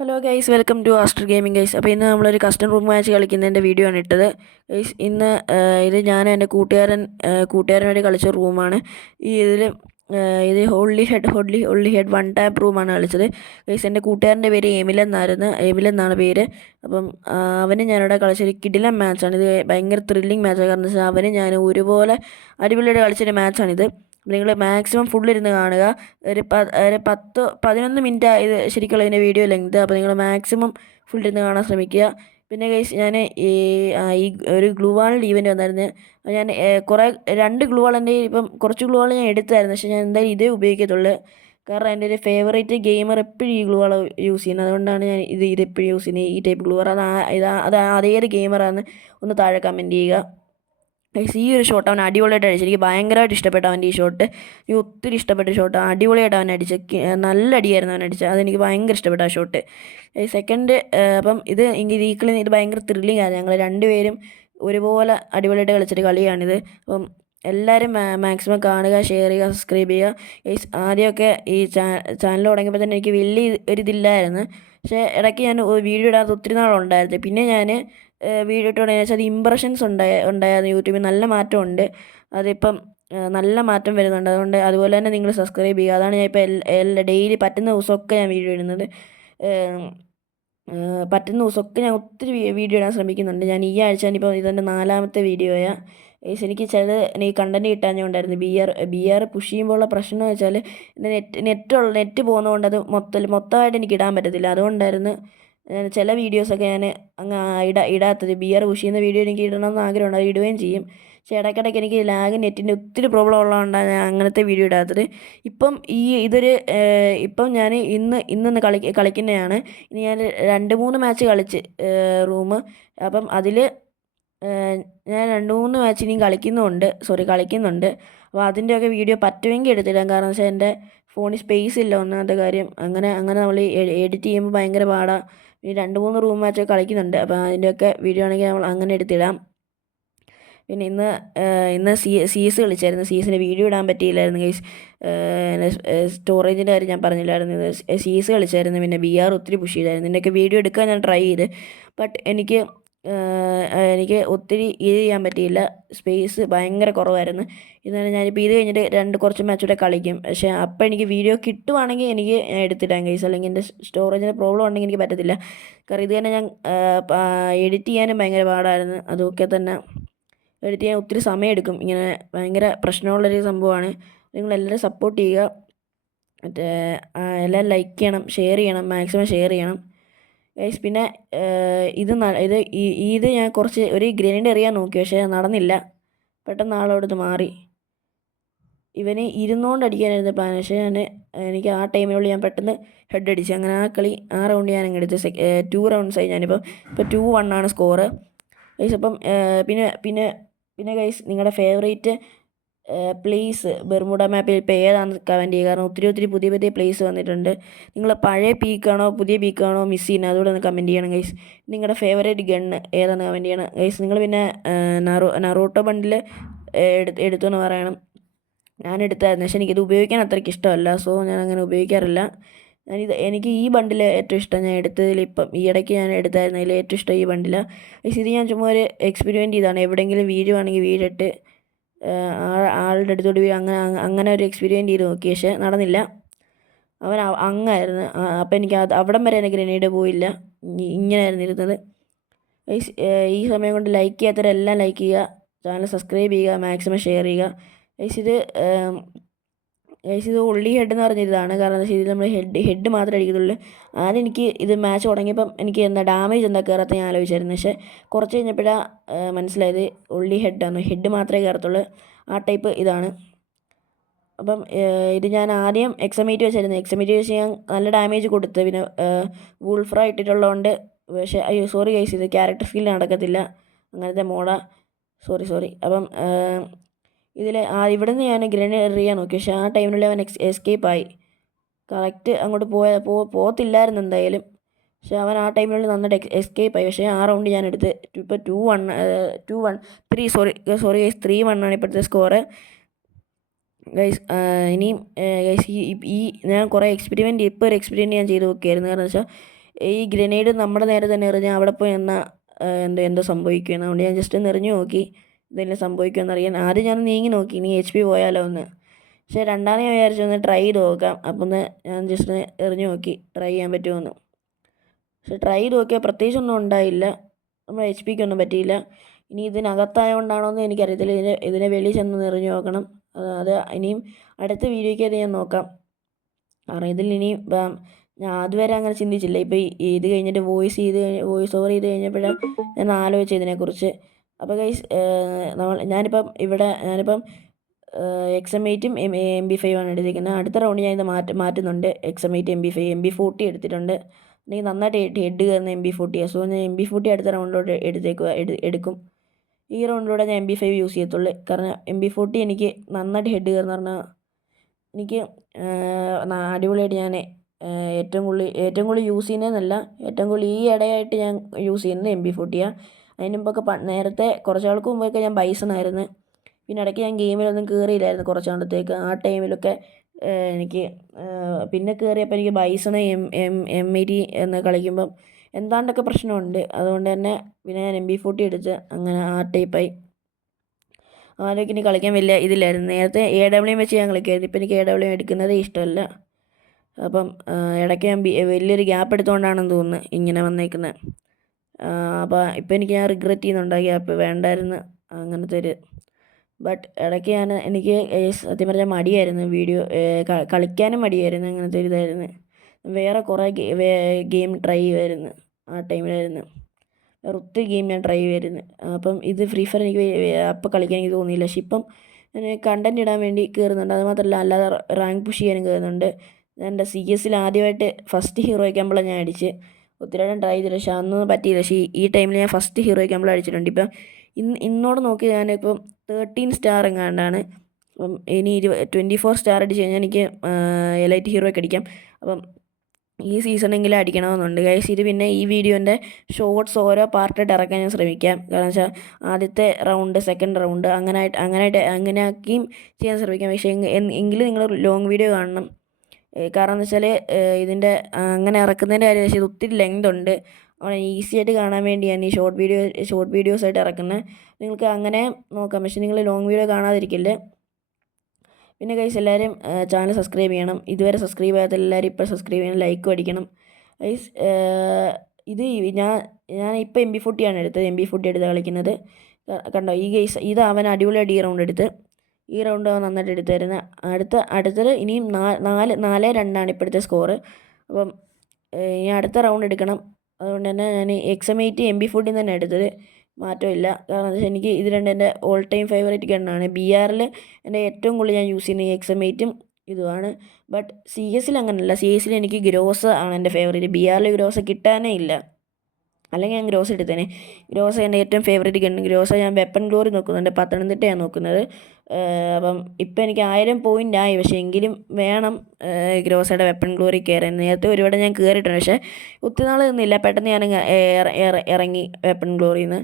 Hello guys, welcome to Aster gaming guys. അപ്പോൾ ഇന്ന് നമ്മളൊരു കസ്റ്റം റൂം മാച്ച് കളിക്കുന്നതിൻ്റെ വീഡിയോ ആണ് ഇട്ടത് ഗൈസ്. ഇന്ന് ഇത് ഞാനും എൻ്റെ കൂട്ടുകാരനുമായിട്ട് കളിച്ച റൂമാണ്. ഇതിൽ ഇത് ഹോൾലി ഹെഡ് വൺ ടാപ്പ് റൂമാണ് കളിച്ചത് ഗൈസ്. എൻ്റെ കൂട്ടുകാരൻ്റെ പേര് എമിലെന്നാണ് പേര്. അപ്പം അവന് ഞാനിവിടെ കളിച്ചൊരു കിടിലൻ മാച്ചാണ് ഇത്. ഭയങ്കര ത്രില്ലിങ് മാച്ചാണ്. കാരണം വെച്ചാൽ അവന് ഞാൻ ഒരുപോലെ അടിപൊളിയായിട്ട് കളിച്ചൊരു മാച്ചാണിത്. നിങ്ങൾ മാക്സിമം ഫുള്ളിരുന്ന് കാണുക. ഒരു 11 മിനിറ്റ് ഇത് ശരിക്കുള്ള ഇതിൻ്റെ വീഡിയോ ലെങ്ത്. അപ്പോൾ നിങ്ങൾ മാക്സിമം ഫുള്ളിരുന്ന് കാണാൻ ശ്രമിക്കുക. പിന്നെ ഗൈസ്, ഞാൻ ഈ ഒരു ഗ്ലൂ വാളിൻ്റെ ഈവൻറ്റ് വന്നായിരുന്നു. ഞാൻ രണ്ട് ഗ്ലൂ വാൾ എൻ്റെ ഇപ്പം കുറച്ച് ഗ്ലൂ വാൾ ഞാൻ എടുത്തായിരുന്നു. പക്ഷേ ഞാൻ എന്തായാലും ഇതേ ഉപയോഗിക്കത്തുള്ളൂ. കാരണം എൻ്റെ ഒരു ഫേവറേറ്റ് ഗെയിമർ എപ്പോഴും ഈ ഗ്ലൂ വാൾ യൂസ് ചെയ്യുന്നത്. അതുകൊണ്ടാണ് ഞാൻ ഇതെപ്പോഴും യൂസ് ചെയ്യുന്നത്, ഈ ടൈപ്പ് ഗ്ലൂ വാൾ. അത് അതേത് ഗെയിമറാണെന്ന് ഒന്ന് താഴെ കമൻറ്റ് ചെയ്യുക. ഈ ഒരു ഷോട്ട് അവൻ അടിപൊളിയായിട്ട് അടിച്ചു. എനിക്ക് ഭയങ്കരമായിട്ട് ഇഷ്ടപ്പെട്ടു അവൻ്റെ ഈ ഷോട്ട്. എനിക്ക് ഒത്തിരി ഇഷ്ടപ്പെട്ട ഷോട്ട്. അടിപൊളിയായിട്ട് അവൻ അടിച്ച നല്ല അടിയായിരുന്നു അവൻ അടിച്ചത്. അതെനിക്ക് ഭയങ്കര ഇഷ്ടപ്പെട്ടു ആ ഷോട്ട്. സെക്കൻഡ്, അപ്പം എനിക്ക് ഈക്വലി ഇത് ഭയങ്കര ത്രില്ലിംഗ് ആണ്. ഞങ്ങൾ രണ്ടുപേരും ഒരുപോലെ അടിപൊളിയായിട്ട് കളിച്ചൊരു കളിയാണിത്. അപ്പം എല്ലാവരും മാക്സിമം കാണുക, ഷെയർ ചെയ്യുക, സബ്സ്ക്രൈബ് ചെയ്യുക. ആദ്യമൊക്കെ ഈ ചാനൽ തുടങ്ങിയപ്പോൾ തന്നെ എനിക്ക് വലിയ ഒരിതില്ലായിരുന്നു. പക്ഷേ ഇടയ്ക്ക് ഞാൻ വീഡിയോ ഇടാത്ത ഒത്തിരി നാളുണ്ടായിരുന്നു. പിന്നെ ഞാൻ വീഡിയോ ഇട്ടുകൊണ്ടെന്ന് വെച്ചാൽ അത് ഇമ്പ്രഷൻസ് ഉണ്ടായിരുന്നു യൂട്യൂബിൽ. നല്ല മാറ്റമുണ്ട്. അതിപ്പം നല്ല മാറ്റം വരുന്നുണ്ട്. അതുപോലെ തന്നെ നിങ്ങൾ സബ്സ്ക്രൈബ് ചെയ്യുക. അതാണ് ഞാൻ ഇപ്പോൾ ഡെയിലി പറ്റുന്ന ദിവസമൊക്കെ ഞാൻ വീഡിയോ ഇടുന്നത്. പറ്റുന്ന ദിവസമൊക്കെ ഞാൻ ഒത്തിരി വീഡിയോ ഇടാൻ ശ്രമിക്കുന്നുണ്ട്. ഞാൻ ഈ ആഴ്ച ഇപ്പോൾ ഇതെൻ്റെ 4ാമത്തെ വീഡിയോയാണ്. എനിക്ക് എനിക്ക് കണ്ടൻറ്റ് കിട്ടാഞ്ഞുകൊണ്ടായിരുന്നു. ബി ആർ പുഷ് ചെയ്യുമ്പോഴുള്ള പ്രശ്നം എന്ന് വെച്ചാൽ നെറ്റ് പോകുന്നതുകൊണ്ട് അത് മൊത്തമായിട്ട് എനിക്ക് ഇടാൻ പറ്റത്തില്ല. അതുകൊണ്ടായിരുന്നു ചില വീഡിയോസൊക്കെ ഞാൻ അങ്ങ് ഇടാത്തത്. ബി ആർ പുഷ് ചെയ്യുന്ന വീഡിയോ എനിക്ക് ഇടണമെന്ന് ആഗ്രഹമുണ്ട്, അത് ഇടുകയും ചെയ്യും. പക്ഷേ ഇടയ്ക്കിടയ്ക്ക് എനിക്ക് നെറ്റിൻ്റെ ഒത്തിരി പ്രോബ്ലം ഉള്ളതുകൊണ്ടാണ് ഞാൻ അങ്ങനത്തെ വീഡിയോ ഇടാത്തത്. ഇപ്പം ഇപ്പം ഞാൻ ഇന്ന് കളിക്കുന്നതാണ്. ഇനി ഞാൻ 2-3 മാച്ച് കളിച്ച് റൂം. അപ്പം അതിൽ ഞാൻ 2-3 മാച്ച് ഇനിയും കളിക്കുന്നുണ്ട്. അപ്പോൾ അതിൻ്റെയൊക്കെ വീഡിയോ പറ്റുമെങ്കിൽ എടുത്തിടാം. കാരണം വെച്ചാൽ എൻ്റെ ഫോണിൽ സ്പേസ് ഇല്ല, ഒന്നാമത്തെ കാര്യം. അങ്ങനെ നമ്മൾ എഡിറ്റ് ചെയ്യുമ്പോൾ ഭയങ്കര പാടാണ്. ഈ 2-3 റൂം മാച്ചൊക്കെ കളിക്കുന്നുണ്ട്. അപ്പോൾ അതിൻ്റെയൊക്കെ വീഡിയോ ആണെങ്കിൽ നമ്മൾ അങ്ങനെ എടുത്തിടാം. പിന്നെ ഇന്ന് സീസ് കളിച്ചായിരുന്നു. സീസിന് വീഡിയോ ഇടാൻ പറ്റിയില്ലായിരുന്നു ഗൈസ്. സ്റ്റോറേജിൻ്റെ കാര്യം ഞാൻ പറഞ്ഞില്ലായിരുന്നു. സീസ് കളിച്ചായിരുന്നു. പിന്നെ ബി ആർ ഒത്തിരി പുഷ് ചെയ്തായിരുന്നു. ഇതിൻ്റെയൊക്കെ വീഡിയോ എടുക്കാൻ ഞാൻ ട്രൈ ചെയ്ത്. ബട്ട് എനിക്ക് ഒത്തിരി ഇത് ചെയ്യാൻ പറ്റിയില്ല. സ്പേസ് ഭയങ്കര കുറവായിരുന്നു. ഇതാണ് ഞാനിപ്പോൾ ഇത് കഴിഞ്ഞിട്ട് കുറച്ച് മാച്ചൂടെ കളിക്കും. പക്ഷേ അപ്പോൾ എനിക്ക് വീഡിയോ കിട്ടുവാണെങ്കിൽ ഞാൻ എടുത്തിടാം ഗൈസ്. അല്ലെങ്കിൽ എൻ്റെ സ്റ്റോറേജിന് പ്രോബ്ലം ഉണ്ടെങ്കിൽ എനിക്ക് പറ്റത്തില്ല. കാരണം ഇത് തന്നെ ഞാൻ എഡിറ്റ് ചെയ്യാനും ഭയങ്കര പാടായിരുന്നു. അതൊക്കെ തന്നെ എഡിറ്റ് ചെയ്യാൻ ഒത്തിരി സമയമെടുക്കും. ഇങ്ങനെ ഭയങ്കര പ്രശ്നമുള്ളൊരു സംഭവമാണ്. നിങ്ങളെല്ലാവരും സപ്പോർട്ട് ചെയ്യുക. എല്ലാവരും ലൈക്ക് ചെയ്യണം, ഷെയർ ചെയ്യണം, മാക്സിമം ഷെയർ ചെയ്യണം ഗൈസ്. പിന്നെ ഇത് ഞാൻ ഒരു ഗ്രനേഡ് എറിയാൻ നോക്കി, പക്ഷേ നടന്നില്ല. പെട്ടെന്ന് ആളോടത് മാറി. ഇവന് ഇരുന്നുകൊണ്ട് അടിക്കാനായിരുന്നു പ്ലാൻ. പക്ഷേ എനിക്ക് ആ ടൈമിനുള്ളിൽ ഞാൻ പെട്ടെന്ന് ഹെഡ് അടിച്ചു. അങ്ങനെ ആ റൗണ്ട് ഞാൻ അങ്ങ് എടുത്ത്. 2 റൗണ്ട്സായി ഞാനിപ്പോൾ 2-1 സ്കോറ് ഗൈസ്. അപ്പം പിന്നെ ഗൈസ്, നിങ്ങളുടെ ഫേവറേറ്റ് പ്ലേസ് ബെർമുഡ മാപ്പിൽ ഇപ്പോൾ ഏതാണെന്ന് കമൻറ്റ് ചെയ്യുക. കാരണം ഒത്തിരി പുതിയ പ്ലേസ് വന്നിട്ടുണ്ട്. നിങ്ങൾ പഴയ പീക്കാണോ പുതിയ പീക്കാണോ മിസ് ചെയ്യുന്നത്, അതുകൂടെ ഒന്ന് കമൻറ്റ് ചെയ്യണം ഗൈസ്. നിങ്ങളുടെ ഫേവറേറ്റ് ഗണ്ണ് ഏതാണെന്ന് കമൻറ്റ് ചെയ്യണം ഗൈസ്. നിങ്ങൾ പിന്നെ നറൂട്ടോ ബണ്ടിൽ എടുത്തോന്ന് പറയണം. ഞാൻ എടുത്തായിരുന്നു, പക്ഷേ എനിക്കിത് ഉപയോഗിക്കാൻ അത്രയ്ക്ക് ഇഷ്ടമല്ല. സോ ഞാൻ അങ്ങനെ ഉപയോഗിക്കാറില്ല. എനിക്ക് ഈ ബണ്ടിൽ ഏറ്റവും ഇഷ്ടം. ഞാൻ എടുത്തതിൽ ഇപ്പം ഈ ഇടയ്ക്ക് ഞാൻ എടുത്തായിരുന്നതിൽ ഏറ്റവും ഇഷ്ടം ഈ ബണ്ടിലാണ്. ഇത് ഞാൻ ചുമ്മാ ഒരു എക്സ്പെരിമെൻറ്റ് ചെയ്താണ്. എവിടെയെങ്കിലും വീഴുവാണെങ്കിൽ വീഴിട്ട് ആളുടെ അടുത്തോട്ട് പോയി അങ്ങനെ ഒരു എക്സ്പെരിമെൻറ്റ് ചെയ്ത് നോക്കി. പക്ഷേ നടന്നില്ല. അവൻ അങ്ങായിരുന്നു. അപ്പം എനിക്ക് അവിടം വരെ എനിക്ക് ഗ്രനേഡ് പോയില്ല. ഇങ്ങനെയായിരുന്നു ഇരുന്നത്. ഈ സമയം കൊണ്ട് ലൈക്ക് ചെയ്യാത്തവരെല്ലാം ലൈക്ക് ചെയ്യുക, ചാനൽ സബ്സ്ക്രൈബ് ചെയ്യുക, മാക്സിമം ഷെയർ ചെയ്യുക ഇത് ഒള്ളി ഹെഡ് എന്ന് പറഞ്ഞതാണ്. കാരണം എന്താ വെച്ചാൽ ഇത് നമ്മൾ ഹെഡ് മാത്രമേ അടിക്കത്തുള്ളൂ. ആദ്യം എനിക്ക് ഇത് മാച്ച് തുടങ്ങിയപ്പം എനിക്ക് ഡാമേജ് കയറാത്ത ഞാൻ ആലോചിച്ചായിരുന്നു. പക്ഷേ കുറച്ച് കഴിഞ്ഞപ്പോഴാണ് മനസ്സിലായത് ഒള്ളി ഹെഡാണ്. ഹെഡ് മാത്രമേ കയറത്തുള്ളൂ. ആ ടൈപ്പ് ഇതാണ്. അപ്പം ഇത് ഞാൻ ആദ്യം എക്സമേറ്റ് വെച്ചായിരുന്നു. എക്സമേറ്റ് വെച്ച് ഞാൻ നല്ല ഡാമേജ് കൊടുത്ത്. പിന്നെ വൂൾഫ്ര ഇട്ടിട്ടുള്ളതുകൊണ്ട്. പക്ഷേ സോറി ഗൈസ്, ഇത് ക്യാരക്ടർ സ്കിൽ നടക്കത്തില്ല. അങ്ങനത്തെ മോഡാ. സോറി. അപ്പം ഇവിടെ നിന്ന് ഞാൻ ഗ്രനേഡ് എറിയാൻ നോക്കി. പക്ഷേ ആ ടൈമിനുള്ളിൽ അവൻ എസ്കേപ്പായി. കറക്റ്റ് അങ്ങോട്ട് പോകത്തില്ലായിരുന്നു എന്തായാലും. പക്ഷേ അവൻ ആ ടൈമിനുള്ളിൽ നന്നായിട്ട് എസ്കേപ്പായി. പക്ഷേ ആ റൗണ്ട് ഞാൻ എടുത്ത്. ഇപ്പോൾ 3 ഗൈസ് 3-1 ഇപ്പോഴത്തെ സ്കോറ് ഗൈസ്. ഇനിയും ഗൈസ് ഞാൻ കുറേ ഒരു എക്സ്പെരിമെൻറ്റ് ഞാൻ ചെയ്ത് നോക്കിയായിരുന്നു. കാരണം വെച്ചാൽ ഈ ഗ്രനേഡ് നമ്മുടെ നേരെ തന്നെ എറിഞ്ഞാൽ അവിടെ പോയി എന്നാൽ എന്തോ സംഭവിക്കുമെന്ന്. അതുകൊണ്ട് ഞാൻ ജസ്റ്റ് ഒന്ന് എറിഞ്ഞു നോക്കി എന്തെങ്കിലും സംഭവിക്കുമെന്ന് അറിയാൻ. ആദ്യം ഞാൻ നീങ്ങി നോക്കി ഇനി HP പോയാലോ എന്ന്. പക്ഷേ രണ്ടാമത് ഞാൻ വിചാരിച്ചു ഒന്ന് ട്രൈ ചെയ്ത് നോക്കാം. അപ്പം ഒന്ന് ഞാൻ ജസ്റ്റ് ഒന്ന് എറിഞ്ഞു നോക്കി ട്രൈ ചെയ്യാൻ പറ്റുമെന്ന്. പക്ഷെ ട്രൈ ചെയ്ത് നോക്കിയാൽ പ്രത്യേകിച്ചൊന്നും ഉണ്ടായില്ല. നമ്മുടെ HP ഒന്നും പറ്റിയില്ല. ഇനി ഇതിനകത്തായതുകൊണ്ടാണോ എന്ന് എനിക്കറിയത്തില്ല. ഇതിനെ വെളിയിൽ ചെന്ന് എറിഞ്ഞു നോക്കണം. അത് ഇനിയും അടുത്ത വീഡിയോയ്ക്ക് അത് ഞാൻ നോക്കാം. കാരണം ഇതിൽ ഇനിയും ഞാൻ അതുവരെ അങ്ങനെ ചിന്തിച്ചില്ല. ഇപ്പോൾ ഇത് കഴിഞ്ഞിട്ട് വോയിസ് ഓവർ ചെയ്ത് കഴിഞ്ഞപ്പോഴാണ് ഞാൻ ആലോചിച്ചത് ഇതിനെക്കുറിച്ച്. അപ്പോൾ ഗൈസ് ഞാനിപ്പം XM8ഉം MP5 ആണ് എടുത്തിരിക്കുന്നത്. അടുത്ത റൗണ്ട് ഞാൻ ഇത് മാറ്റുന്നുണ്ട്. XM8 MP5 MP40 എടുത്തിട്ടുണ്ട്. എനിക്ക് നന്നായിട്ട് ഹെഡ് കയറുന്ന MP40. സോ ഞാൻ MP40 അടുത്ത റൗണ്ടിലോട്ട് എടുക്കും. ഈ റൗണ്ടിലൂടെ ഞാൻ MP5 യൂസ് ചെയ്യത്തുള്ളൂ. കാരണം MP40 എനിക്ക് നന്നായിട്ട് ഹെഡ് കയറുന്ന പറഞ്ഞാൽ എനിക്ക് അടിപൊളിയായിട്ട് ഞാൻ ഏറ്റവും കൂടുതൽ യൂസ് ചെയ്യുന്നതെന്നല്ല, ഏറ്റവും കൂടുതൽ ഈ ഇടയായിട്ട് ഞാൻ യൂസ് ചെയ്യുന്നത് MP40ആണ്. അതിന് മുമ്പൊക്കെ നേരത്തെ കുറച്ച് നാൾക്ക് മുമ്പൊക്കെ ഞാൻ ബൈസൺ ആയിരുന്നു. പിന്നെ ഇടയ്ക്ക് ഞാൻ ഗെയിമിലൊന്നും കയറിയില്ലായിരുന്നു കുറച്ച് നാളത്തേക്ക്. ആ ടൈമിലൊക്കെ എനിക്ക് പിന്നെ കയറിയപ്പോൾ എനിക്ക് ബൈസൺ M80 എന്ന് കളിക്കുമ്പം എന്താണ്ടൊക്കെ പ്രശ്നമുണ്ട്. അതുകൊണ്ട് തന്നെ പിന്നെ ഞാൻ MP40 എടുത്ത് അങ്ങനെ ആ ടൈപ്പായി. ആരൊക്കെ ഇനി കളിക്കാൻ വലിയ ഇതില്ലായിരുന്നു. നേരത്തെ AWM വെച്ച് ഞാൻ കളിക്കുമായിരുന്നു. ഇപ്പം എനിക്ക് AWM എടുക്കുന്നതേ ഇഷ്ടമല്ല. അപ്പം ഇടയ്ക്ക് ഞാൻ വലിയൊരു ഗ്യാപ്പ് എടുത്തുകൊണ്ടാണെന്ന് തോന്നുന്നു ഇങ്ങനെ വന്നേക്കുന്നത്. അപ്പോൾ ഇപ്പം ഞാൻ റിഗ്രറ്റ് ചെയ്യുന്നുണ്ട് ആ ഗ്യാപ്പ് വേണ്ടായിരുന്നു അങ്ങനത്തെ ഒരു. ബട്ട് ഇടയ്ക്ക് എനിക്ക് സത്യം പറഞ്ഞാൽ മടിയായിരുന്നു കളിക്കാനും മടിയായിരുന്നു. അങ്ങനത്തെ ഒരു ഇതായിരുന്നു. വേറെ കുറേ ഗെയിം ട്രൈ ചെയ്യുമായിരുന്നു ആ ടൈമിലായിരുന്നു. വേറെ ഒത്തിരി ഗെയിം ഞാൻ ട്രൈ ചെയ്യുമായിരുന്നു. അപ്പം ഇത് ഫ്രീ ഫയർ എനിക്ക് അപ്പം കളിക്കാൻ എനിക്ക് തോന്നിയില്ല. പക്ഷെ ഇപ്പം ഞാൻ കണ്ടൻറ് ഇടാൻ വേണ്ടി കയറുന്നുണ്ട്. അതുമാത്രമല്ല അല്ലാതെ റാങ്ക് പുഷ് ചെയ്യാനും കയറുന്നുണ്ട്. ഞാൻ എൻ്റെ CS ആദ്യമായിട്ട് ഫസ്റ്റ് ഹീറോ ക്യാമ്പിളാണ് ഞാൻ അടിച്ച്. ഒത്തിരി നേരം ട്രൈ ചെയ്തില്ല, പക്ഷെ അതൊന്നും പറ്റിയില്ല. പക്ഷേ ഈ ടൈമിൽ ഞാൻ ഫസ്റ്റ് ഹീറോ ക്യാമ്പിൾ അടിച്ചിട്ടുണ്ട്. ഇപ്പം ഇന്നോട് നോക്കി ഞാനിപ്പം 13 സ്റ്റാർ എങ്ങാണ്ടാണ്. അപ്പം ഇനി 24 സ്റ്റാർ അടിച്ച് കഴിഞ്ഞാൽ എനിക്ക് എലൈറ്റ് ഹീറോ ഒക്കെ അടിക്കാം. അപ്പം ഈ സീസണെങ്കിലും അടിക്കണമെന്നുണ്ട് ഗൈസ്. ഇത് പിന്നെ ഈ വീഡിയോൻ്റെ ഷോർട്സ് ഓരോ പാർട്ടായിട്ട് ഇറക്കാൻ ഞാൻ ശ്രമിക്കാം. കാരണം വെച്ചാൽ ആദ്യത്തെ റൗണ്ട്, സെക്കൻഡ് റൗണ്ട് അങ്ങനെ ആക്കിയും ചെയ്യാൻ ശ്രമിക്കാം. പക്ഷേ എങ്കിലും നിങ്ങൾ ലോങ് വീഡിയോ കാണണം. കാരണം എന്ന് വെച്ചാൽ ഇതിൻ്റെ അങ്ങനെ ഇറക്കുന്നതിൻ്റെ കാര്യം വെച്ചാൽ ഇത് ഒത്തിരി ലെങ്ത് ഉണ്ട്. അങ്ങനെ ഈസി ആയിട്ട് കാണാൻ വേണ്ടിയാണ് ഈ ഷോർട്ട് വീഡിയോസ് ആയിട്ട് ഇറക്കുന്നത്. നിങ്ങൾക്ക് അങ്ങനെ നോക്കാം, പക്ഷേ നിങ്ങൾ ലോങ് വീഡിയോ കാണാതിരിക്കില്ല. പിന്നെ ഗൈസ് എല്ലാവരും ചാനൽ സബ്സ്ക്രൈബ് ചെയ്യണം. ഇതുവരെ സബ്സ്ക്രൈബ് ചെയ്യാത്ത എല്ലാവരും ഇപ്പോൾ സബ്സ്ക്രൈബ് ചെയ്യണം, ലൈക്കും അടിക്കണം ഗൈസ്. ഇത് ഞാൻ ഇപ്പോൾ MP40 ആണ് എടുത്തത്. MP40 എടുത്ത് കളിക്കുന്നത് കണ്ടോ. ഈ ഗൈസ് ഇത് അവൻ അടിപൊളിയായിട്ട് ഈ റൗണ്ട് എടുത്ത്. ഈ റൗണ്ട് അവൻ നന്നായിട്ട് എടുത്തായിരുന്നു. അടുത്തത് ഇനിയും 4-2 ഇപ്പോഴത്തെ സ്കോറ്. അപ്പം ഇനി അടുത്ത റൗണ്ട് എടുക്കണം. അതുകൊണ്ട് തന്നെ ഞാൻ XM8 MP40 തന്നെ എടുത്തത്. മാറ്റമില്ല. കാരണം എന്താ വെച്ചാൽ എനിക്ക് ഇത് രണ്ടും എൻ്റെ ഓൾ ടൈം ഫേവറേറ്റ് ഗണ്ണാണ്. BRൽ എൻ്റെ ഏറ്റവും കൂടുതൽ ഞാൻ യൂസ് ചെയ്യുന്നത് XM8ഉം ഇതുമാണ്. ബട്ട് CS അങ്ങനെയല്ല. CS എനിക്ക് ഗ്രോസ് ആണ് എൻ്റെ ഫേവറേറ്റ്. BRൽ ഗ്രോസ് കിട്ടാനേ ഇല്ല. അല്ലെങ്കിൽ ഞാൻ ഗ്രോസ് എടുത്തേനെ. ഗ്രോസ് എൻ്റെ ഏറ്റവും ഫേവറേറ്റ് ഗണ്ണ്. ഗ്രോസ് ഞാൻ വെപ്പൺ ഗ്ലോറി നോക്കുന്നുണ്ട്. പത്തനംതിട്ടയാണ് നോക്കുന്നത്. അപ്പം ഇപ്പം എനിക്ക് 1000 പോയിൻ്റ് ആയി. പക്ഷേ എങ്കിലും വേണം ഗ്രോസയുടെ വെപ്പൺ ഗ്ലോറി കയറാൻ. നേരത്തെ ഒരുപാട് ഞാൻ കയറിയിട്ടുണ്ട്, പക്ഷേ ഒത്തിരി നാൾ നിന്നില്ല. പെട്ടെന്ന് ഞാൻ ഇറങ്ങി വെപ്പൺ ഗ്ലോറിയിൽ നിന്ന്.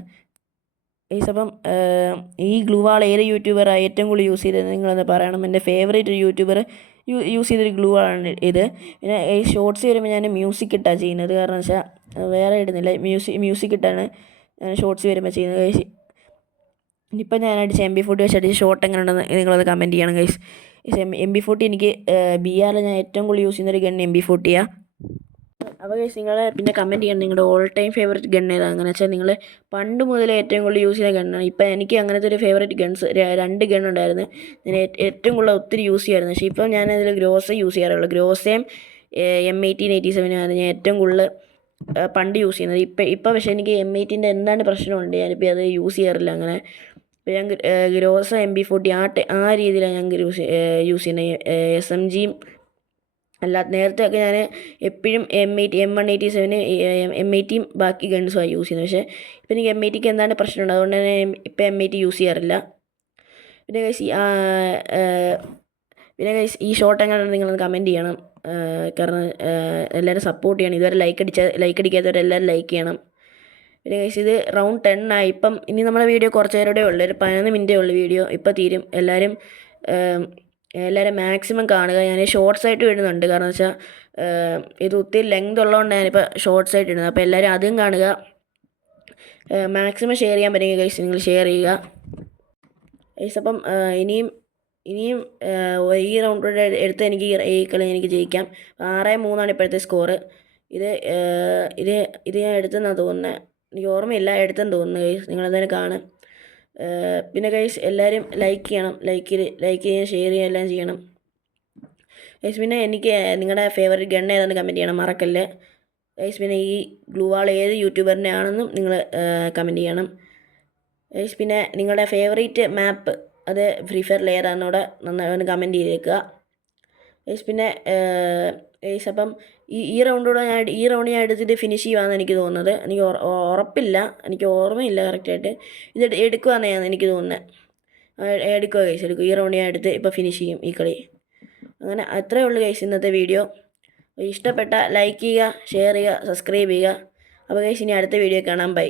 അപ്പം ഈ ഗ്ലൂ വാൾ ഏത് യൂട്യൂബറാണ് ഏറ്റവും കൂടുതൽ യൂസ് ചെയ്തത് നിങ്ങളൊന്ന് പറയണം. എൻ്റെ ഫേവറേറ്റ് യൂട്യൂബർ യൂസ് ചെയ്തൊരു ഗ്ലൂ വാളാണ് ഇത്. പിന്നെ ഈ ഷോർട്സ് വരുമ്പോൾ ഞാൻ മ്യൂസിക് ഇട്ടാണ് ചെയ്യുന്നത്. കാരണം വെച്ചാൽ വേറെ ഇടുന്നില്ല, മ്യൂസിക് ഇട്ടാണ് ഞാൻ ഷോർട്സ് വരുമ്പോൾ ചെയ്യുന്നത് ഗൈസ്. ഇപ്പം ഞാൻ അടിച്ച MP40 വെച്ച് അടിച്ച ഷോട്ട് എങ്ങനെ ഉണ്ടെന്ന് നിങ്ങളത് കമൻറ്റ് ചെയ്യണം ഗൈസ്. MP40 എനിക്ക് BRൽ ഞാൻ ഏറ്റവും കൂടുതൽ യൂസ് ചെയ്യുന്നൊരു ഗൺ MP40ആണ്. അപ്പോൾ ഗൈസ് നിങ്ങൾ പിന്നെ കമൻറ്റ് ചെയ്യണം നിങ്ങളുടെ ഓൾ ടൈം ഫേവറേറ്റ് ഗൺ ഏതാണ്. അങ്ങനെ വെച്ചാൽ നിങ്ങൾ പണ്ട് മുതലേ ഏറ്റവും കൂടുതൽ യൂസ് ചെയ്യുന്ന ഗണ്ണാണ്. ഇപ്പം എനിക്ക് അങ്ങനത്തെ ഒരു ഫേവറേറ്റ് ഗൺസ് 2 ഗൺ ഉണ്ടായിരുന്നു. ഞാൻ ഏറ്റവും കൂടുതൽ ഒത്തിരി യൂസ് ചെയ്യുമായിരുന്നു. പക്ഷേ ഇപ്പം ഞാനതിൽ ഗ്രോസേ യൂസ് ചെയ്യാറുള്ളൂ. ഗ്രോസയും M1887 ആണ് ഞാൻ ഏറ്റവും കൂടുതൽ പണ്ട് യൂസ് ചെയ്യുന്നത്. ഇപ്പം പക്ഷേ എനിക്ക് M18ൻ്റെ എന്താണ് പ്രശ്നമുണ്ട്, ഞാനിപ്പോൾ അത് യൂസ് ചെയ്യാറില്ല അങ്ങനെ. ഇപ്പോൾ ഞാൻ ഗ്രോസ MP40 ആ രീതിയിലാണ് ഞാൻ യൂസ് ചെയ്യുന്നത്. SMGയും അല്ല, നേരത്തെ ഒക്കെ ഞാൻ എപ്പോഴും M187 M80 ബാക്കി ഗൺസുമാണ് യൂസ് ചെയ്യുന്നത്. പക്ഷേ ഇപ്പം എനിക്ക് M80ക്ക് എന്താണ് പ്രശ്നമുണ്ട്, അതുകൊണ്ട് തന്നെ ഇപ്പം M80 യൂസ് ചെയ്യാറില്ല. പിന്നെ ഗൈസ് ഈ ഷോട്ട് എങ്ങനെയാണ് നിങ്ങളൊന്ന് കമൻറ്റ് ചെയ്യണം. കാരണം എല്ലാവരും സപ്പോർട്ട് ചെയ്യണം. ഇതുവരെ ലൈക്ക് അടിക്കാത്തവരെല്ലാവരും ലൈക്ക് ചെയ്യണം. പിന്നെ ഗൈസ് ഇത് റൗണ്ട് 10 ആയി. ഇപ്പം ഇനി നമ്മുടെ വീഡിയോ കുറച്ച് നേരമേ ഉള്ളൂ. ഒരു 11 മിനിറ്റേ ഉള്ളൂ വീഡിയോ. ഇപ്പം തീരും. എല്ലാവരും എല്ലാവരും മാക്സിമം കാണുക. ഞാൻ ഷോർട്സ് ആയിട്ട് ഇടുന്നുണ്ട്, കാരണം വെച്ചാൽ ഇത് ഒത്തിരി ലെങ്ത് ഉള്ളതുകൊണ്ട് ഞാനിപ്പോൾ ഷോർട്സ് ആയിട്ട് ഇടുന്നത്. അപ്പോൾ എല്ലാവരും അതും കാണുക. മാക്സിമം ഷെയർ ചെയ്യാൻ പറ്റുമെങ്കിൽ ഗൈസ് നിങ്ങൾ ഷെയർ ചെയ്യുക ഗൈസ്. അപ്പം ഇനിയും ഈ റൗണ്ടിലൂടെ എടുത്ത് എനിക്ക് ഈ കളി എനിക്ക് ജയിക്കാം. 6-3 ഇപ്പോഴത്തെ സ്കോറ്. ഇത് ഞാൻ എടുത്തെന്നാണ് തോന്നുന്നത്, എനിക്ക് ഓർമ്മയില്ല, എടുത്തെന്ന് തോന്നുന്നു ഗൈസ്. നിങ്ങളെന്തായാലും കാണും. പിന്നെ ഗൈസ് എല്ലാവരും ലൈക്ക് ചെയ്യണം, ലൈക്ക് ചെയ്യുക, ഷെയർ ചെയ്യുക, എല്ലാം ചെയ്യണം ഗൈസ്. പിന്നെ എനിക്ക് നിങ്ങളുടെ ഫേവറേറ്റ് ഗൺ ഏതാണെന്ന് കമൻറ്റ് ചെയ്യണം, മറക്കല്ലേ ഗൈസ്. പിന്നെ ഈ ഗ്ലൂ വാൾ ഏത് യൂട്യൂബറിൻ്റെ ആണെന്നും നിങ്ങൾ കമൻറ്റ് ചെയ്യണം ഗൈസ്. പിന്നെ നിങ്ങളുടെ ഫേവറേറ്റ് മാപ്പ് അത് ഫ്രീ ഫയറിൽ ഏതാണെന്നൂടെ നന്നായി കമൻറ്റ് ചെയ്തേക്കുക ഗൈസ്. പിന്നെ ഗൈസ് അപ്പം ഈ റൗണ്ട് ഞാൻ എടുത്തിട്ട് ഫിനിഷ് ചെയ്യുവാണെന്ന് എനിക്ക് തോന്നുന്നത്. എനിക്ക് ഉറപ്പില്ല, എനിക്ക് ഓർമ്മയില്ല കറക്റ്റായിട്ട്. ഇത് എടുക്കുവാണെന്നാണ് എനിക്ക് തോന്നുന്നത്. എടുക്കുക ഗൈസ്, എടുക്കുക. ഈ റൗണ്ട് ഞാൻ എടുത്ത് ഇപ്പോൾ ഫിനിഷ് ചെയ്യും ഈ കളി. അങ്ങനെ അത്രയേ ഉള്ളൂ ഗൈസ് ഇന്നത്തെ വീഡിയോ. ഇഷ്ടപ്പെട്ട ലൈക്ക് ചെയ്യുക, ഷെയർ ചെയ്യുക, സബ്സ്ക്രൈബ് ചെയ്യുക. അപ്പോൾ ഗൈസ് ഇനി അടുത്ത വീഡിയോ കാണാം. ബൈ.